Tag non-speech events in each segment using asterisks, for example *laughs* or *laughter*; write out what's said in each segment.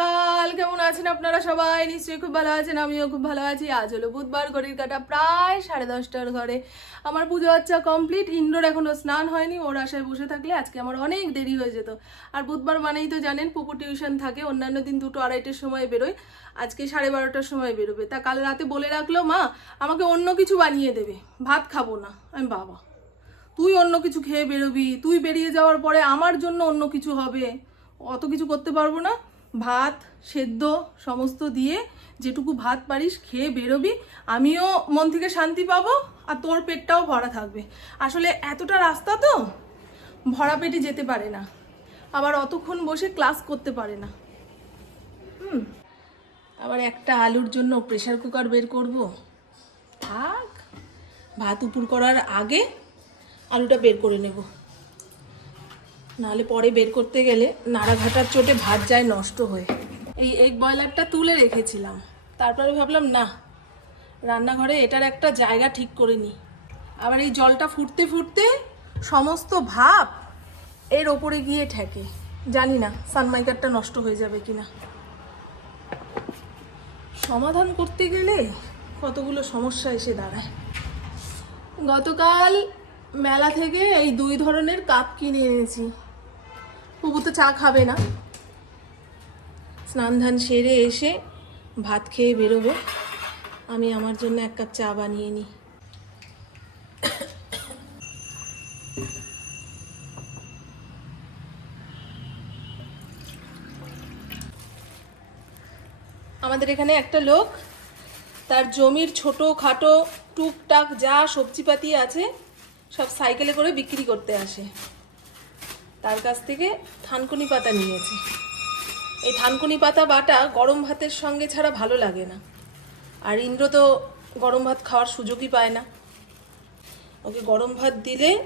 সকাল। কেমন আছেন আপনারা সবাই? নিশ্চয়ই খুব ভালো আছেন, আমিও খুব ভালো আছি। আজ হলো বুধবার, ঘড়ির কাটা প্রায় সাড়ে দশটার ঘরে। আমার পুজো আচ্ছা কমপ্লিট ইন্দ্রর এখনও স্নান হয়নি, ওর আশায় বসে থাকলে আজকে আমার অনেক দেরি হয়ে যেত। আর বুধবার মানেই তো জানেন, পুকুর টিউশন থাকে, অন্যান্য দিন দুটো আড়াইটের সময় বেরোয়। আজকে সাড়ে বারোটার সময় বেরোবে। তা কাল রাতে বলে রাখল, মা, আমাকে অন্য কিছু বানিয়ে দেবে। ভাত খাব না। আমি, বাবা, তুই অন্য কিছু খেয়ে বেরোবি। তুই বেরিয়ে যাওয়ার পরে আমার জন্য অন্য কিছু হবে। অত কিছু করতে পারব না। ভাত, সেদ্ধ, সমস্ত দিয়ে যেটুকু ভাত পারিস খেয়ে বেরোবি। আমিও মন থেকে শান্তি পাবো আর তোর পেটটাও ভরা থাকবে। আসলে এতটা রাস্তা তো, ভরা পেটে যেতে পারে না। আবার অতক্ষণ বসে ক্লাস করতে পারে না। হুম, আবার একটা আলুর জন্য প্রেসার কুকার বের করব। থাক, ভাত উপুর করার আগে আলুটা বের করে নেব। নাহলে পরে বের করতে গেলে নাড়াঘাটার চোটে ভাত যায় নষ্ট হয়ে। এই এগ ব্রয়লারটা তুলে রেখেছিলাম। তারপরে ভাবলাম, না, রান্নাঘরে এটার একটা জায়গা ঠিক করে নিই আবার এই জলটা ফুটতে ফুটতে সমস্ত ভাপ এর ওপরে গিয়ে ঠেকে। জানি না, সানমাইকারটা নষ্ট হয়ে যাবে কিনা। সমাধান করতে গেলে কতগুলো সমস্যা এসে দাঁড়ায়। গতকাল মেলা থেকে এই দুই ধরনের কাপ কিনে এনেছি। পুবু তো চা খাবে না। স্নান ধান সেরে এসে ভাত খেয়ে বেরোবে। আমি আমার জন্য এক কাপ চা বানিয়ে নিই। আমাদের এখানে একটা লোক, তার জমির ছোট, খাটো, টুকটাক যা সবজিপাতি আছে, সব সাইকেলে করে বিক্রি করতে আসে। তার কাছ থেকে থানকুনি পাতা নিয়েছে। এই থানকুনি পাতা বাটা গরম ভাতের সঙ্গে ছাড়া ভালো লাগে না। আর ইন্দ্র তো গরম ভাত খাওয়ার সুযোগই পায় না। ওকে গরম ভাত দিলে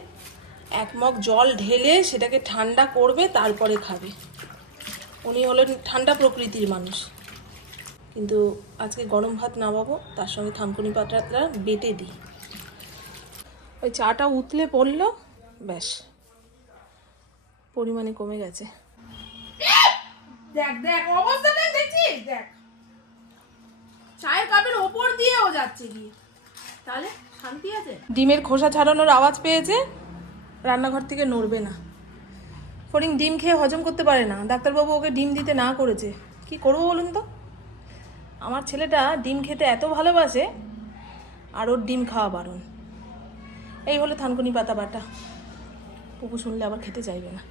এক মগ জল ঢেলে সেটাকে ঠান্ডা করবে, তারপরে খাবে। উনি হলেন ঠান্ডা প্রকৃতির মানুষ। কিন্তু আজকে গরম ভাত না নামাবো, তার সঙ্গে থানকুনি পাতাটা বেটে দিই। ওই চাটা উতলে পড়ল, ব্যাস। পরিমাণে কমে গেছে। দেখ দেখ অবস্থাটা দেখছিস দেখ। চায়ের কাপের ওপর দিয়েও যাচ্ছে গিয়ে। তাহলে শান্তি আছে? ডিমের খোসা ছাড়ানোর আওয়াজ পেয়েছে রান্নাঘর থেকে নড়বে না। ফরিং ডিম খেয়ে হজম করতে পারে না। ডাক্তারবাবু ওকে ডিম দিতে না করেছে। কি করব বলুন তো? আমার ছেলেটা ডিম খেতে এত ভালোবাসে আর ওর ডিম খাওয়া বারণ। এই হলো থানকুনি পাতা বাটা। পুকু শুনলে আবার খেতে চাইবে না।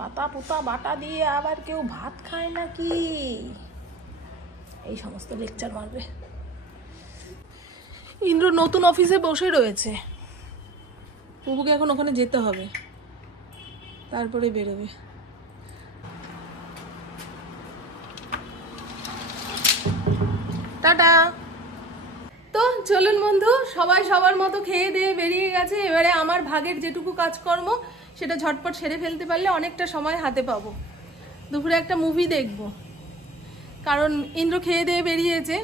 পাতা পুতা বাটা দিয়ে আবার কেউ ভাত খায় নাকি? এই সমস্ত লেকচার মারবে। ইন্দ্র নতুন অফিসে বসে রয়েছে। পুপুকে এখন ওখানে যেতে হবে। তারপরে বেরোবে। টাটা। তো চলুন বন্ধু, সবাই সবার মতো খেয়ে দিয়ে বেরিয়ে গেছে। এবারে আমার ভাগের যেটুকু কাজকর্ম সেটা ঝটপট সেরে ফেলতে পারলে অনেকটা সময় হাতে পাবো। দুপুরে একটা মুভি দেখব। কারণ ইন্দ্র খেয়ে দিয়ে বেরিয়েছে।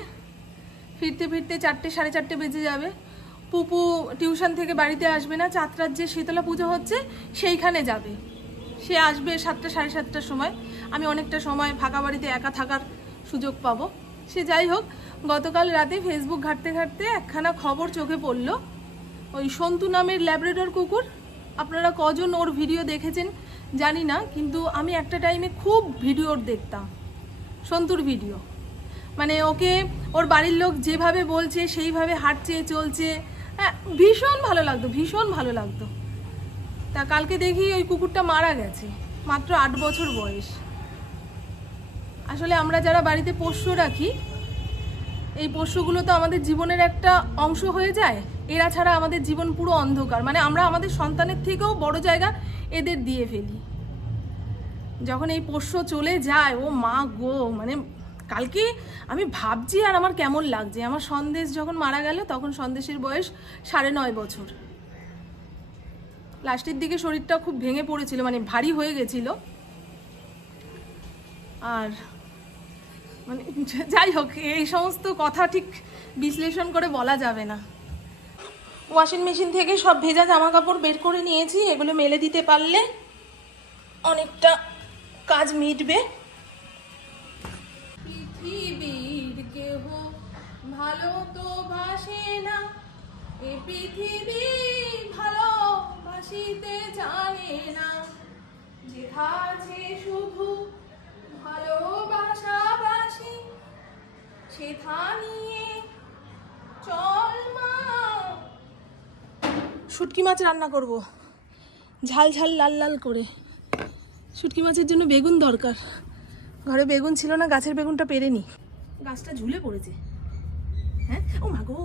ফিরতে ফিরতে চারটে, সাড়ে চারটে বেজে যাবে। পুপু টিউশন থেকে বাড়িতে আসবে না। চাতরার যে শীতলা পুজো হচ্ছে, সেইখানে যাবে। সে আসবে সাতটা, সাড়ে সাতটার সময়। আমি অনেকটা সময় ফাঁকা বাড়িতে একা থাকার সুযোগ পাবো। সে যাই হোক, গতকাল রাতে ফেসবুক ঘাঁটতে ঘাঁটতে একখানা খবর চোখে পড়ল। ওই সন্তু নামের ল্যাবরেটর কুকুর আপনারা কজন ওর ভিডিও দেখেছেন জানি না, কিন্তু আমি একটা টাইমে খুব ভিডিওর দেখতাম। সন্তুর ভিডিও মানে ওকে ওর বাড়ির লোক যেভাবে বলছে, সেইভাবে হাঁটছে, চলছে হ্যাঁ ভীষণ ভালো লাগতো, ভীষণ ভালো লাগতো। তা কালকে দেখি ওই কুকুরটা মারা গেছে, মাত্র আট বছর বয়স। আসলে আমরা যারা বাড়িতে পোষ্য রাখি এই পোষ্যগুলো তো আমাদের জীবনের একটা অংশ হয়ে যায়। এরা ছাড়া আমাদের জীবন পুরো অন্ধকার। মানে আমরা আমাদের সন্তানের থেকেও বড় জায়গা এদের দিয়ে ফেলি। যখন এই পোষ্য চলে যায়, ও মা গো মানে কালকে আমি ভাবছি আর আমার কেমন লাগছে? আমার সন্দেশ যখন মারা গেল, তখন সন্দেশের বয়স সাড়ে নয় বছর। লাস্টের দিকে শরীরটা খুব ভেঙে পড়েছিল মানে ভারী হয়ে গেছিল। আর মানে *laughs* যাই হোক এই সমস্ত কথা ঠিক বিশ্লেষণ করে বলা যাবে না। ওয়াশিং মেশিন থেকে সব ভেজা জামা কাপড় বের করে নিয়েছি এগুলো মেলে দিতে পারলে অনেকটা কাজ মিটবে। পৃথিবীর কেহ ভালো তো বাসে না এ পৃথিবী ভালো বাসিতে জানে না। যেথা আছে শুধু ভালোবাসাবাসি শুটকি মাছ রান্না করব। ঝাল ঝাল, লাল লাল করে। শুটকি মাছের জন্য বেগুন দরকার। ঘরে বেগুন ছিল না, গাছের বেগুনটা পেরেনি। গাছটা ঝুলে পড়েছে। হ্যাঁ? ও মাগো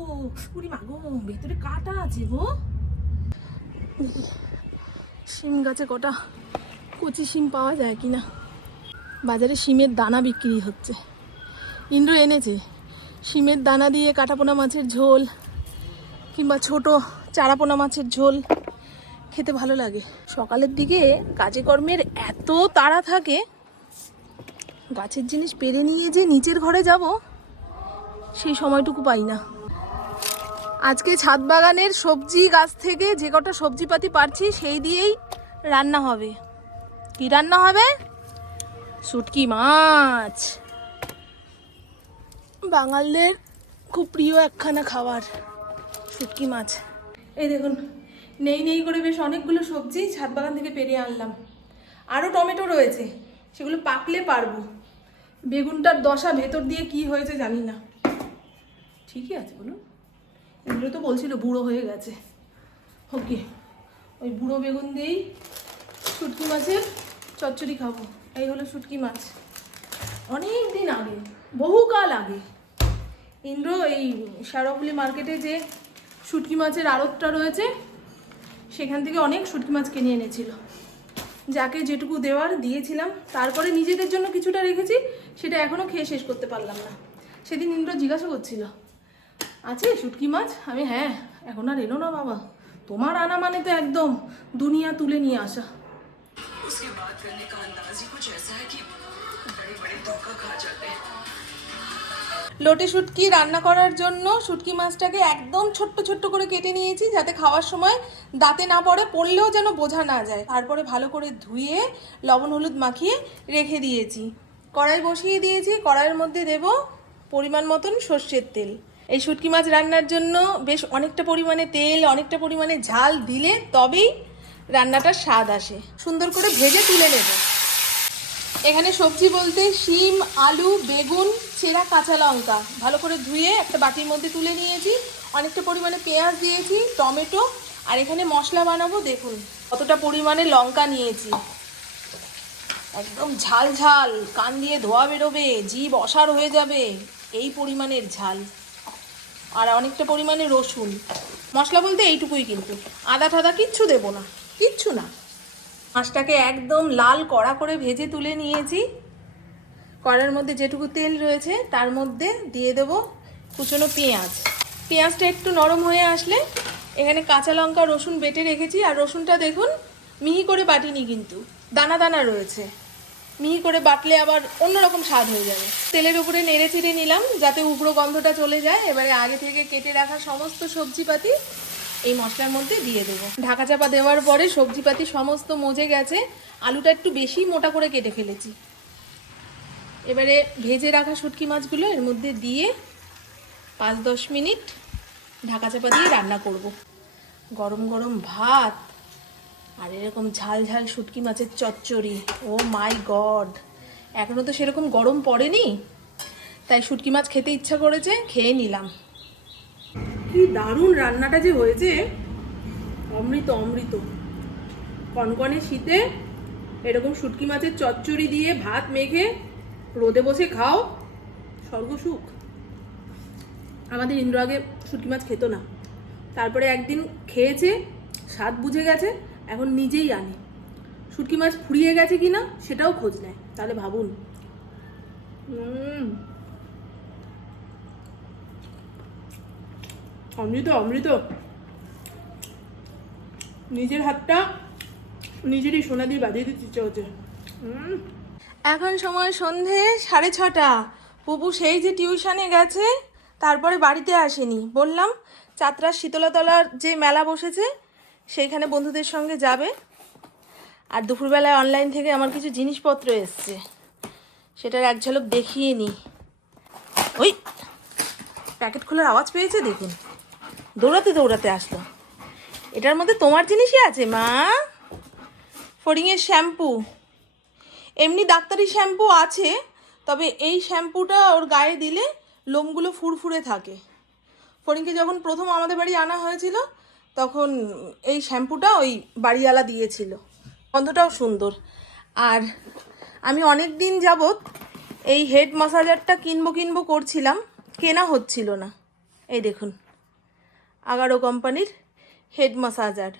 পুরি মাগো ভেতরে কাটা আছে গো। শিম গাছে কটা কচি শিম পাওয়া যায় কিনা? বাজারে শিমের দানা বিক্রি হচ্ছে। ইন্দ্র এনেছে। শিমের দানা দিয়ে কাটাপোনা মাছের ঝোল কিংবা ছোট চারাপোনা মাছের ঝোল খেতে ভালো লাগে। সকালের দিকে কাজে কর্মের এত তাড়া থাকে, গাছের জিনিস পেরে নিয়ে যে নিচের ঘরে যাব, সেই সময়টুকু পাই না। আজকে ছাদ বাগানের সবজি গাছ থেকে যে কটা সবজিপাতি পারছি, সেই দিয়েই রান্না হবে। কি রান্না হবে? শুটকি মাছ। বাঙালদের খুব প্রিয় একখানা খাবার, শুটকি মাছ। এই দেখুন, নেই নেই করে বেশ অনেকগুলো সবজি ছাদ বাগান থেকে পেরিয়ে আনলাম। আরও টমেটো রয়েছে, সেগুলো পাকলে পারব। বেগুনটার দশা ভেতর দিয়ে কি হয়েছে জানি না। ঠিকই আছে বলুন। এগুলো তো বলছিল বুড়ো হয়ে গেছে। ওকে ওই বুড়ো বেগুন দিয়েই শুটকি মাছের চচ্চড়ি খাব। এই হলো শুটকি মাছ। অনেক দিন আগে, বহুকাল আগে। ইন্দ্র, এই শ্যারবলি মার্কেটে যে শুটকি মাছের আড়তটা রয়েছে, সেখান থেকে অনেক শুটকি মাছ কিনে এনেছিল। যাকে যেটুকু দেওয়ার দিয়েছিলাম, তারপরে নিজেদের জন্য কিছুটা রেখেছি, সেটা এখনও খেয়ে শেষ করতে পারলাম না। সেদিন ইন্দ্র জিজ্ঞাসা করছিল, আছে শুটকি মাছ? আমি হ্যাঁ এখন আর এলো না বাবা। তোমার আনা মানে তো একদম দুনিয়া তুলে নিয়ে আসা। करने का अंदाज ही कुछ ऐसा है कि बड़े बड़े धोखा खा जाते हैं লোটে শুটকি রান্না করার জন্য শুটকি মাছটাকে একদম ছোট্ট ছোট্ট করে কেটে নিয়েছি যাতে খাওয়ার সময় দাঁতে না পড়ে পড়লেও যেন বোঝা না যায় তারপরে ভালো করে ধুয়ে লবণ হলুদ মাখিয়ে রেখে দিয়েছি কড়াই বসিয়ে দিয়েছি কড়াইয়ের মধ্যে দেব পরিমাণ মতন সর্ষের তেল এই শুটকি মাছ রান্নার জন্য বেশ অনেকটা পরিমাণে তেল অনেকটা পরিমাণে ঝাল দিলে তবেই রান্নাটার স্বাদ আসে। সুন্দর করে ভেজে তুলে নেব। এখানে সবজি বলতে শিম, আলু, বেগুন, চেরা, কাঁচা লঙ্কা। ভালো করে ধুয়ে একটা বাটির মধ্যে তুলে নিয়েছি। অনেকটা পরিমাণে পেঁয়াজ দিয়েছি, টমেটো, আর এখানে মশলা বানাবো, দেখুন, কতটা পরিমাণে লঙ্কা নিয়েছি। একদম ঝাল ঝাল, কান দিয়ে ধোয়া বেরোবে, জিভ অসার হয়ে যাবে, এই পরিমাণের ঝাল। আর অনেকটা পরিমাণে রসুন। মশলা বলতে এইটুকুই কিন্তু। আদা টাদা কিচ্ছু দেবো না। কিচ্ছু না। মাছটাকে একদম লাল কড়া করে ভেজে তুলে নিয়েছি। কড়ার মধ্যে যেটুকু তেল রয়েছে, তার মধ্যে দিয়ে দেবো কুচনো পেঁয়াজ। পেঁয়াজটা একটু নরম হয়ে আসলে এখানে কাঁচা লঙ্কা, রসুন বেটে রেখেছি। আর রসুনটা দেখুন, মিহি করে বাটিনি কিন্তু, দানা দানা রয়েছে। মিহি করে বাটলে আবার অন্যরকম স্বাদ হয়ে যাবে। তেলের উপরে নেড়ে চিড়ে নিলাম, যাতে উগ্র গন্ধটা চলে যায়। এবারে আগে থেকে কেটে রাখা সমস্ত সবজিপাতি এই মশলার মধ্যে দিয়ে দেবো। ঢাকা চাপা দেওয়ার পরে সবজিপাতি সমস্ত মজে গেছে। আলুটা একটু বেশি মোটা করে কেটে ফেলেছি। এবারে ভেজে রাখা শুটকি মাছগুলো এর মধ্যে দিয়ে পাঁচ দশ মিনিট ঢাকা চাপা দিয়ে রান্না করব। গরম গরম ভাত আর এরকম ঝাল ঝাল শুটকি মাছের চচ্চড়ি। Oh my god! এখনও তো সেরকম গরম পড়েনি, তাই শুটকি মাছ খেতে ইচ্ছা করেছে, খেয়ে নিলাম। কি দারুণ রান্নাটা যে হয়েছে। অমৃত অমৃত। কনকনে শীতে এরকম শুটকি মাছের চচ্চড়ি দিয়ে ভাত মেখে রোদে বসে খাও স্বর্গসুখ আমাদের ইন্দ্র আগে শুটকি মাছ খেত না। তারপরে একদিন খেয়েছে, স্বাদ বুঝে গেছে, এখন নিজেই আনে। শুটকি মাছ ফুরিয়ে গেছে কি না সেটাও খোঁজ নেয়, তাহলে ভাবুন। উম অমৃত অমৃত। নিজের হাতটা নিজেরই সোনা দিয়ে বাজিয়ে দিতে ইচ্ছে হচ্ছে এখন সময় সন্ধে সাড়ে ছটা। পুপু সেই যে টিউশনে গেছে, তারপরে বাড়িতে আসেনি। বললাম চাত্রার শীতলাতলার যে মেলা বসেছে, সেইখানে বন্ধুদের সঙ্গে যাবে। আর দুপুরবেলায় অনলাইন থেকে আমার কিছু জিনিসপত্র এসছে। সেটার এক ঝলক দেখিয়ে নিই ওই, প্যাকেট খোলার আওয়াজ পেয়েছে দেখুন। দৌড়াতে দৌড়াতে আসলো। এটার মধ্যে তোমার জিনিসই আছে, মা। ফড়িংয়ের শ্যাম্পু। এমনি ডাক্তারি শ্যাম্পু আছে, তবে এই শ্যাম্পুটা ওর গায়ে দিলে লোমগুলো ফুরফুরে থাকে। ফড়িংকে যখন প্রথম আমাদের বাড়ি আনা হয়েছিল, তখন এই শ্যাম্পুটা ওই বাড়িওয়ালা দিয়েছিল। গন্ধটাও সুন্দর। আর আমি অনেক দিন যাবৎ এই হেড মাসাজারটা কিনবো কিনবো করছিলাম, কেনা হচ্ছিল না। এই দেখুন। আগারো কোম্পানির হেড মাসাজার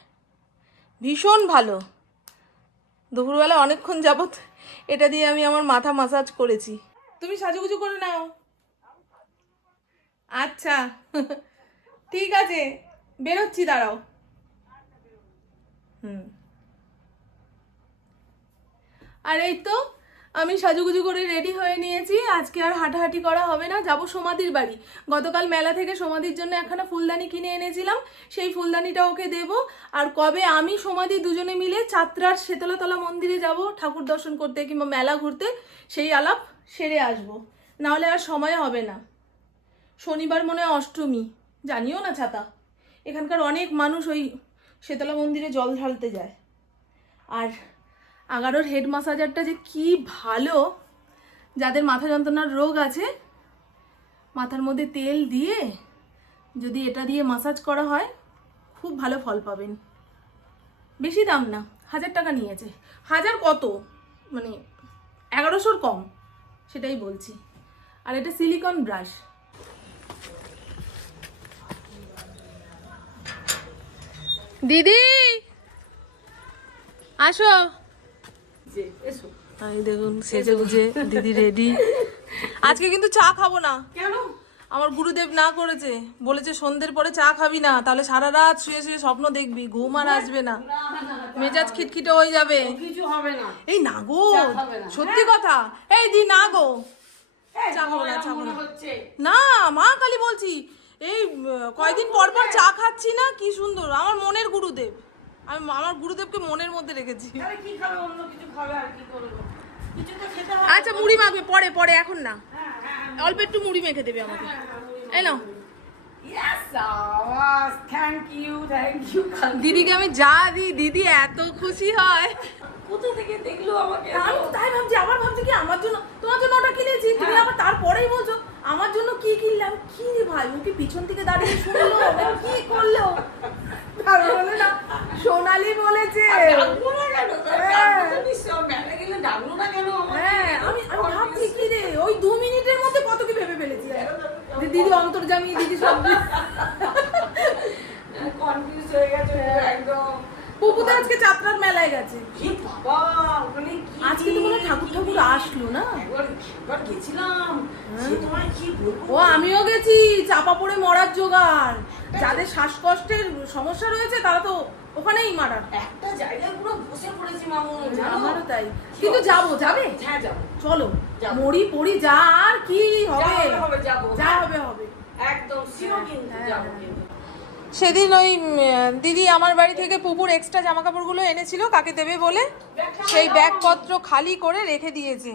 ভীষণ ভালো। দুপুরবেলা অনেকক্ষণ যাবৎ এটা দিয়ে আমি আমার মাথা মাসাজ করেছি। তুমি সাজুগুজু করে নাও। আচ্ছা ঠিক আছে, বেরোচ্ছি, দাঁড়াও। হুম। আর এই তো আমি সাজুগুজু করে রেডি হয়ে নিয়েছি। আজকে আর হাঁটাহাঁটি করা হবে না, যাব সমাধির বাড়ি। গতকাল মেলা থেকে সমাধির জন্য একখানা ফুলদানি কিনে এনেছিলাম। সেই ফুলদানিটা ওকে দেব। আর কবে আমি সমাধি দুজনে মিলে চাত্রার শেতলাতলা মন্দিরে যাব, ঠাকুর দর্শন করতে কিংবা মেলা ঘুরতে, সেই আলাপ সেরে আসব। নাহলে আর সময় হবে না। শনিবার মনে হয় অষ্টমী। জানিও না ছাতা। এখানকার অনেক মানুষ ওই শীতলা মন্দিরে জল ঢালতে যায়। আর আগারোর হেড মাসাজারটা যে কি ভালো, যাদের মাথা যন্ত্রণার রোগ আছে, মাথার মধ্যে তেল দিয়ে যদি এটা দিয়ে মাসাজ করা হয়, খুব ভালো ফল পাবেন। বেশি দাম না, হাজার টাকা নিয়েছে। হাজার কত? মানে এগারোশোর কম, সেটাই বলছি। আর এটা সিলিকন ব্রাশ দিদি! আসো। এই দেখুন সেজে গুজে দিদি রেডি আজকে কিন্তু চা খাব না। কেন? আমার গুরুদেব না করেছে। বলেছে সন্ধ্যের পরে চা খাবি না তাহলে সারা রাত শুয়ে শুয়ে স্বপ্ন দেখবি ঘুম আর আসবে না। মেজাজ খিটখিটে হয়ে যাবে। কিছু হবে না। এই না গো সত্যি কথা। এই দি না গো। চা খাব না, চা খাব না। মা কালী বলছি এই কয়দিন পর পর চা খাচ্ছি না কি সুন্দর। আমার মনের গুরুদেব। আমি আমার গুরুদেবকে মনের মধ্যে রেখেছি। কি খাবে? অন্য কিছু খাবে আর কি কিছু তো খেতে হবে। আচ্ছা মুড়ি মাখবে। পরে পরে এখন না। হ্যাঁ হ্যাঁ অল্প একটু মুড়ি মেখে দেবে আমাকে। এই নাও। দিদিকে আমি যা দিই দিদি এত খুশি হয়। কোথা থেকে দেখল আমাকে? আমি তাই ভাবছি আবার ভাবছি কি আমার জন্য তোমার জন্য ওটা কিনেছি? তুমি আবার তারপরেই বলছো। আমার জন্য কি কিনলাম? কি রে ভাই? ও কি পিছন থেকে দাঁড়িয়ে শুনলো? কি করল? তারপর বলে না সোনালি বলেছে। হ্যাঁ। তো হ্যাঁ আমি আমি ভাবছি কি রে? ওই দু মিনিটের মধ্যে কত কি ভেবে ফেলেছি। যে দিদি অন্তর্জামী দিদি সব। কনফিউজ হয়ে গেছে একদম। পুকুতে আজকে যাত্রার মেলায় গেছে। আজকে তো মনে ঠাকুর ঠাকুর আসলো না? ও আমিও গেছি চাপা পড়ে মরার জোগাড়। যাদের শ্বাসকষ্টের সমস্যা রয়েছে তারা তো ওখানেই মারার। একটা জায়গায় পুরো বসে পড়েছি মামু আমারও তাই। কিন্তু যাব যাবে? হ্যাঁ যাব। চলো মরি পড়ি যা আর কি হবে। যা হবে, হবে। একদম শিওর কিন্তু হ্যাঁ, যাব হ্যাঁ। কিন্তু। সেদিন ওই দিদি আমার বাড়ি থেকে পুপুর এক্সট্রা জামা কাপড়গুলো এনেছিল কাকে দেবে বলে? সেই ব্যাগপত্র খালি করে রেখে দিয়েছে।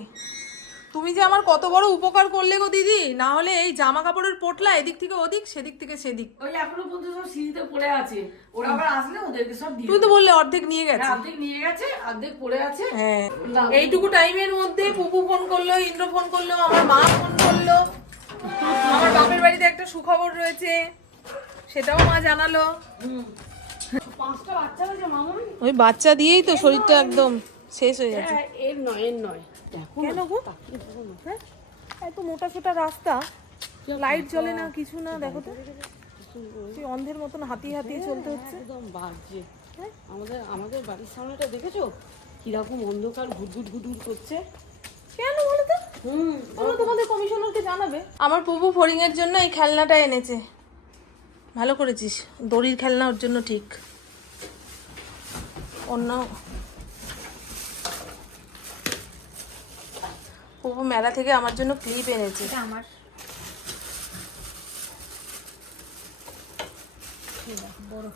তুমি যে আমার কত বড় উপকার করলে গো দিদি না হলে এই জামা কাপড়ের পোটলা এদিক থেকে ওদিক সেদিক থেকে সেদিক। ওই এখনও পর্যন্ত সব সিঁড়িতে পড়ে আছে। ওরা আবার আসলে ওদেরকে সব দিয়ে তুমি তো বললে অর্ধেক নিয়ে হ্যাঁ, গেছে। অর্ধেক নিয়ে গেছে অর্ধেক পড়ে আছে। হ্যাঁ। এইটুকু টাইমের মধ্যে পুপু ফোন করল ইন্দ্র ফোন করল আমার মা ফোন করল। আমার বাপের বাড়িতে একটা সুখবর রয়েছে। সেটাও মা জানালো। পাঁচটা বাচ্চা হয়েছে মামুন? ওই বাচ্চা দিয়েই তো শরীরটা একদম শেষ হয়ে যাচ্ছে হ্যাঁ, এর নয় এর নয়। দেখো কেন গো? হ্যাঁ এত মোটা সোটা রাস্তা। লাইট জ্বলে না কিছু না দেখো তো। অন্ধের মতন হাতিয়ে হাতিয়ে চলতে হচ্ছে। একদম বাজে। আমাদের আমাদের বাড়ির সামনেটা দেখেছ? কীরকম অন্ধকার ঘুটঘুট ঘুটঘুট করছে। কেন বলো তো? হুম তোমরা তোমাদের কমিশনারকে জানাবে? আমার প্রভু ফড়িং এর জন্য এই খেলনাটা এনেছে। ভালো করেছিস। দড়ির খেলনা ওর জন্য ঠিক। অন্য পুপু মেলা থেকে আমার জন্য ক্লিপ এনেছে। আমার।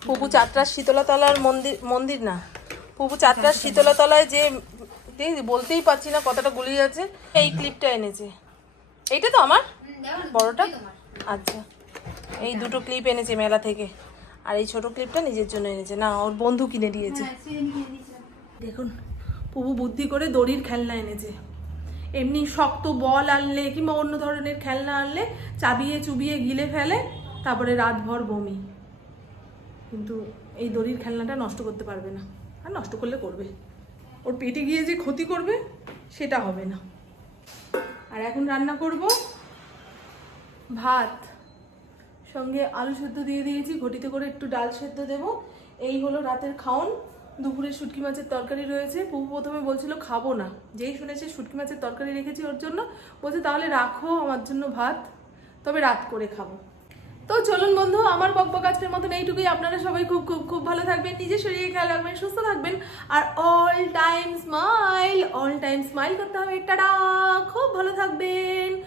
পুপু শীতলাতলার মন্দির মন্দির না। পুপু চারটার শীতলাতলায় যে বলতেই পারছি না কতটা গুলিয়ে আছে এই ক্লিপটা এনেছে। এইটা তো আমার? বড়টা? আচ্ছা। এই দুটো ক্লিপ এনেছে মেলা থেকে। আর এই ছোট ক্লিপটা নিজের জন্য এনেছে। না ওর বন্ধু কিনে দিয়েছে। দেখুন পুপু বুদ্ধি করে দড়ির খেলনা এনেছে। এমনি শক্ত বল আনলে কিংবা অন্য ধরনের খেলনা আনলে চাবিয়ে চুবিয়ে গিলে ফেলে তারপরে রাতভর বমি। কিন্তু এই দড়ির খেলনাটা নষ্ট করতে পারবে না। আর নষ্ট করলে করবে। ওর পেটে গিয়ে যে ক্ষতি করবে সেটা হবে না। আর এখন রান্না করব ভাত। সঙ্গে আলু সেদ্ধ দিয়ে দিয়েছি, ঘটিতে করে একটু ডাল সেদ্ধ দেব। এই হলো রাতের খাওন। দুপুরে শুটকি মাছের তরকারি রয়েছে। পুপু প্রথমে বলছিল খাব না। যেই শুনেছে শুটকি মাছের তরকারি রেখেছি ওর জন্য, বলছে তাহলে রাখো, আমার জন্য ভাত, তবে রাত করে খাব। তো চলুন বন্ধু, আমার বকবক আজকের মতন এইটুকুই। আপনারা সবাই খুব খুব খুব ভালো থাকবেন নিজের শরীরে খেয়াল রাখবেন, সুস্থ থাকবেন। আর all time smile all time smile করতে হবে। টাটা! খুব ভালো থাকবেন।